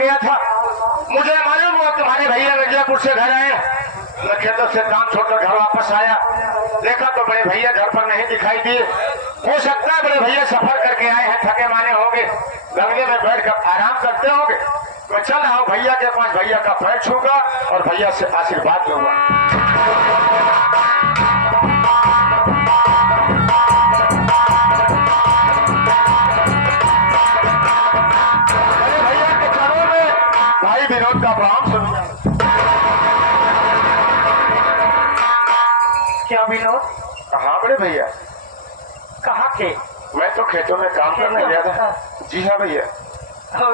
गया था। मुझे मालूम हुआ तुम्हारे भैया मिर्जापुर से घर आए। मैं खेतों से काम छोड़कर घर वापस आया, देखा तो बड़े भैया घर पर नहीं दिखाई दिए। हो सकता है बड़े भैया सफर करके आए हैं, थके माने होंगे, गंगे में बैठकर आराम करते होंगे। मैं चल रहा हूँ भैया के पास, भैया का पैर छूगा और भैया से आशीर्वाद लूंगा। भैया के चरणों में भाई विनोद का प्रणाम सुनिए। क्या विनोद? कहाँ बड़े भैया? कहाँ थे? मैं तो खेतों में काम करने गया था। जी हाँ भैया। और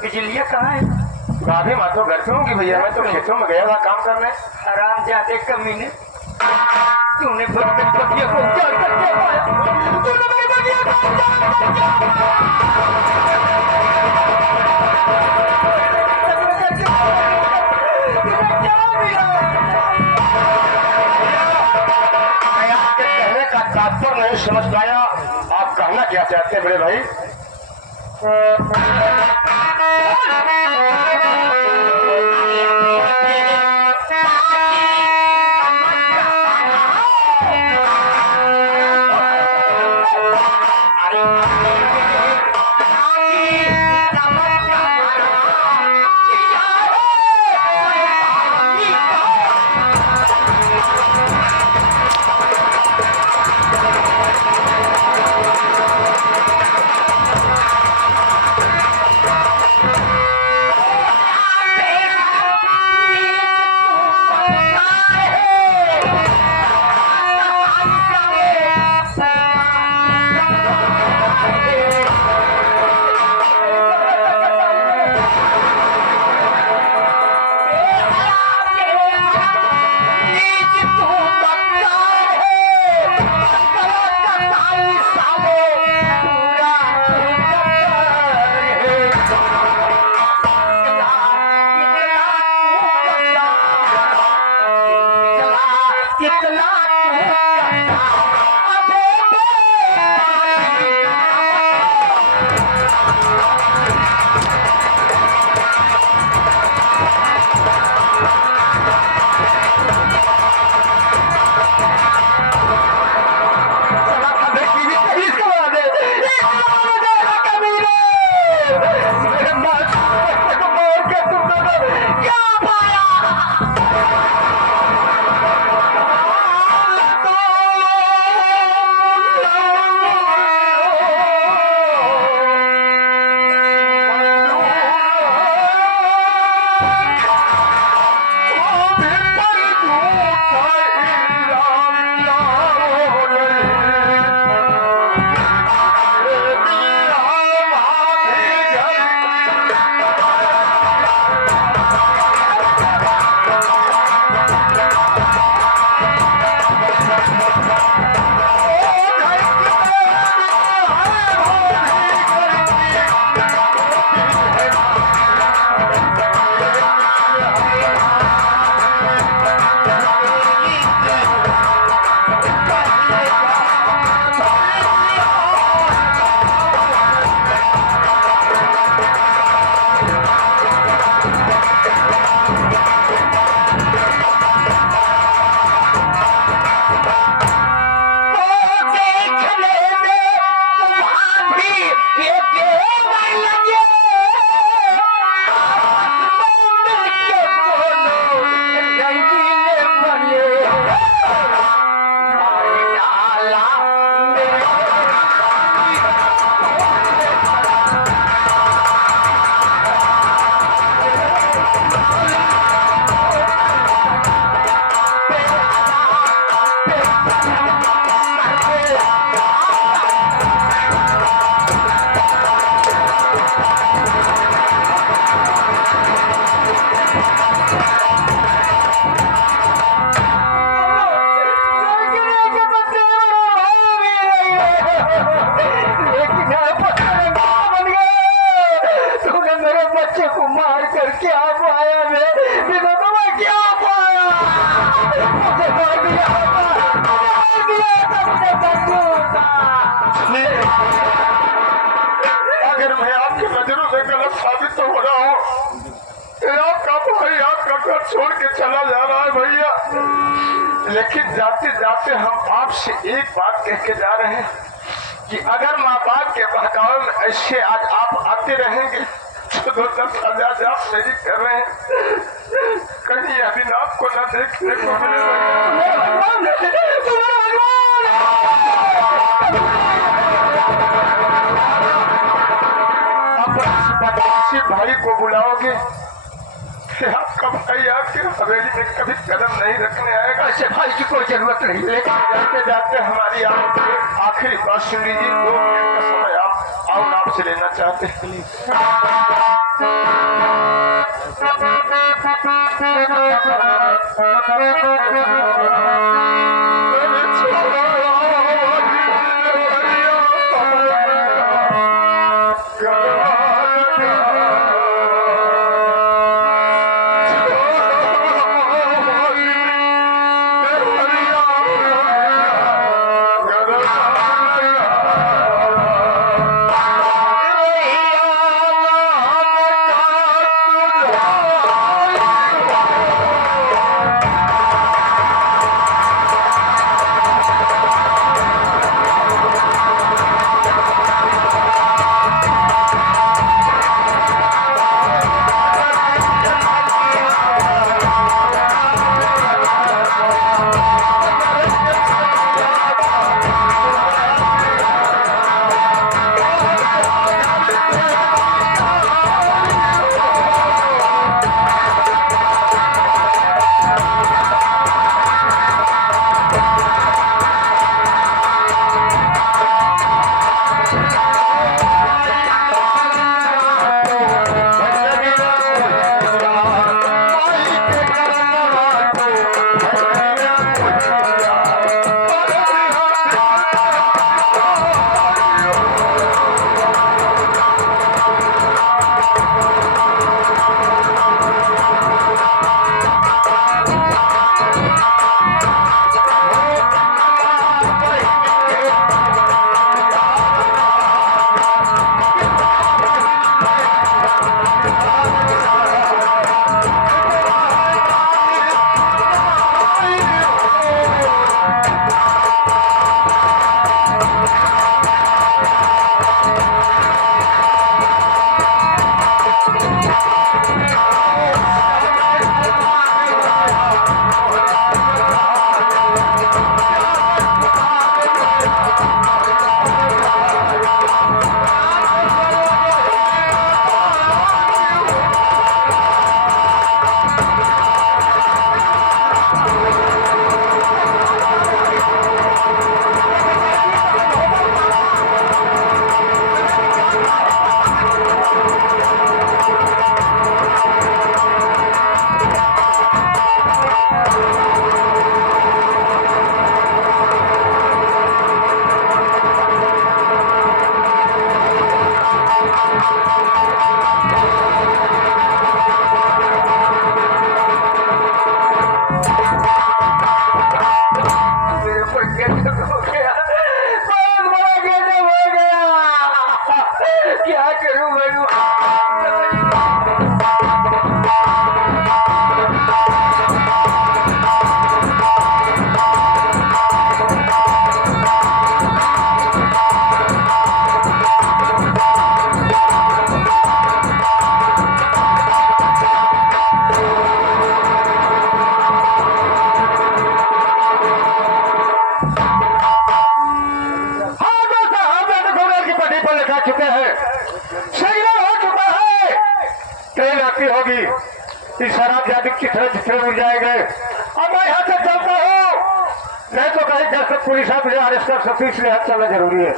बिजलियाँ कहाँ है? भाभी माँ तो घर पे होंगी भैया, मैं तो खेतों में गया था काम करने। हराम जाते कमीने, तूने बगिया को उजाड़ कर क्या पाया? तूने मेरी बगिया को उजाड़ कर क्या मैं आपके कहने का तात्पर्य नहीं समझ पाया, आप कहना क्या चाहते हैं बड़े भाई? घर छोड़ के चला जा रहा है भैया, लेकिन जाते जाते हम आपसे एक बात कह के जा रहे हैं कि अगर माँ बाप के बहकावे में ऐसे आज आप आते रहेंगे तो 10,000 आप मेरी कर रहे हैं, कहीं अभी आपको न देखने को अपने भाई को बुलाओगे, आपका भाई आपके हवेली में कभी कदम नहीं रखने आएगा। ऐसे भाई की कोई जरूरत नहीं, लेकिन जाते जाते हमारी आखिरी बात सुन लीजिए। 2 मिनट का समय आप और आपसे लेना चाहते हैं। इस शराब जाति की तरह जितने उड़ जाएंगे। अब मैं यहाँ से चलता हूँ, नहीं तो कहीं घर से पुलिस आप मुझे अरेस्ट कर सकती, इसलिए हाथ चलना जरूरी है।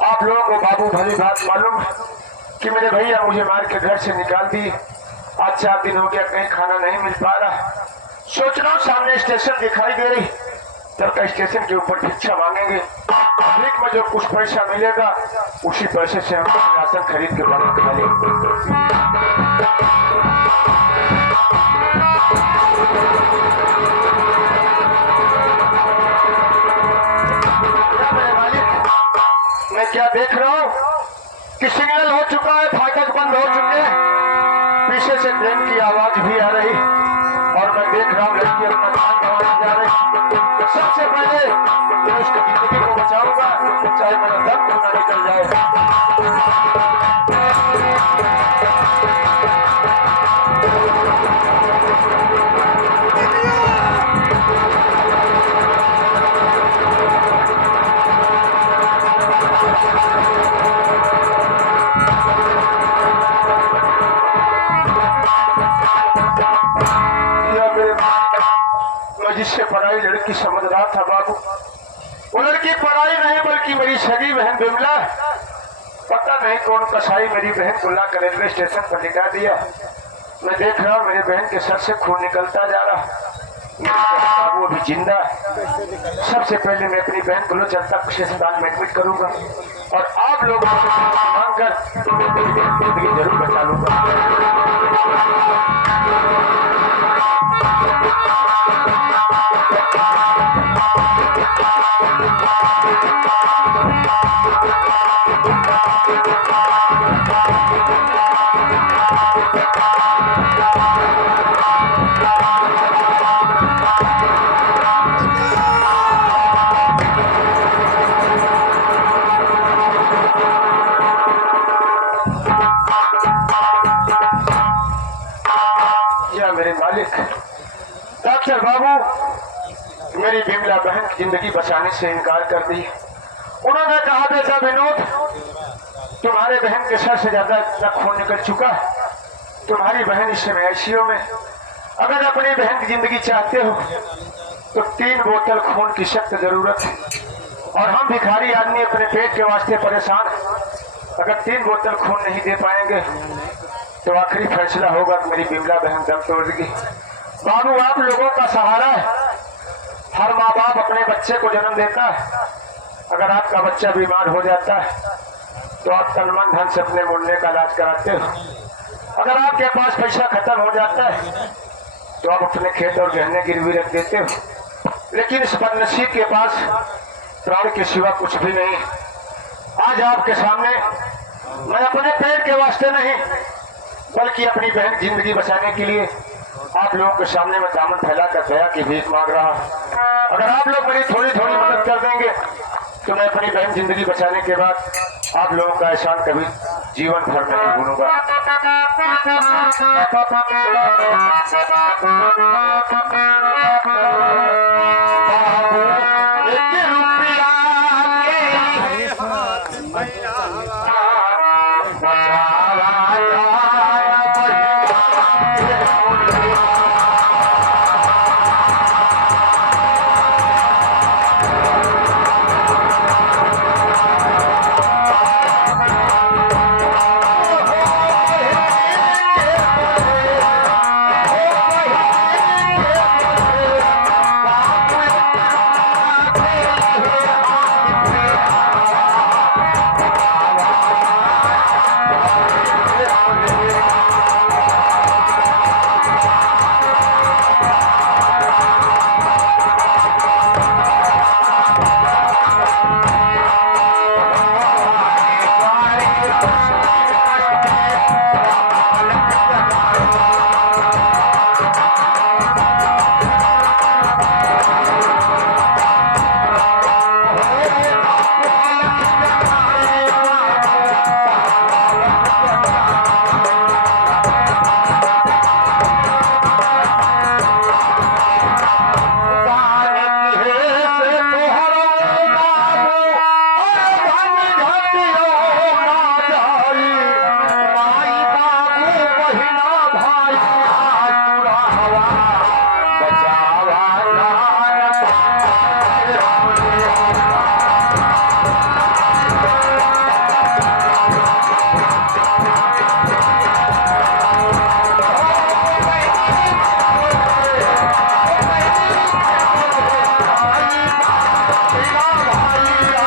आप लोगों को बाबू भली बात मालूम कि मेरे भैया मुझे मार के घर से निकाल दी। आज 4 दिन हो गया, कहीं खाना नहीं मिल पा रहा। सोच रहा हूँ सामने स्टेशन दिखाई दे रही, तब स्टेशन के ऊपर भिक्षा मांगेंगे। भीख में जो कुछ पैसा मिलेगा उसी पैसे से हम राशन खरीद के बना खा लेंगे। मैं क्या देख रहा हूँ कि सिग्नल हो चुका है, फाटक बंद हो चुके हैं, पीछे से ट्रेन की आवाज भी आ रही और मैं देख रहा हूँ लड़की अपना जान गंवाने जा रही। सबसे पहले मैं उसकी जिंदगी को बचाऊंगा, चाहे मेरा दम क्यों ना निकल जाए। जिससे पढ़ाई लड़की समझ रहा था बाबू, वो लड़की पढ़ाई नहीं बल्कि मेरी सगी बहन बिमला। पता नहीं कौन कसाई मेरी बहन को लाकर रेलवे स्टेशन पर लिटा दिया। मैं देख रहा हूँ मेरे बहन के सर से खून निकलता जा रहा। बाबू अभी जिंदा। सबसे पहले मैं अपनी बहन को लो चलता कुछ अस्पताल में एडमिट करूंगा और आप लोगों से मांग कर जिंदगी जरूर बचा लूंगा। मेरे मालिक डॉक्टर बाबू मेरी बिमला बहन की जिंदगी बचाने से इनकार कर दी। उन्होंने कहा बेटा विनोद, तुम्हारे बहन के सर से ज्यादा खून निकल चुका है, तुम्हारी बहन इस समय आईसीयू में। अगर अपनी बहन की जिंदगी चाहते हो तो 3 बोतल खून की सख्त जरूरत है और हम भिखारी आदमी अपने पेट के वास्ते परेशान। अगर 3 बोतल खून नहीं दे पाएंगे तो आखिरी फैसला होगा कि मेरी बिमला बहन दम तोड़ देगी। बाबू आप लोगों का सहारा है। हर माँ बाप अपने बच्चे को जन्म देता है। अगर आपका बच्चा बीमार हो जाता है तो आप तन मन धन से अपने मुन्ने का इलाज कराते हो। अगर आपके पास पैसा खत्म हो जाता है तो आप अपने खेत और गहने गिरवी रख देते हो। लेकिन इस बदनसीब के पास प्राण के सिवा कुछ भी नहीं। आज आपके सामने मैं अपने पेट के वास्ते नहीं बल्कि अपनी बहन की जिंदगी बचाने के लिए आप लोगों के सामने में दामन फैलाकर दया की भीख मांग रहा हूं। अगर आप लोग मेरी थोड़ी थोड़ी मदद कर देंगे तो मैं अपनी बहन जिंदगी बचाने के बाद आप लोगों का एहसान कभी जीवन भर नहीं भूलूंगा। भैया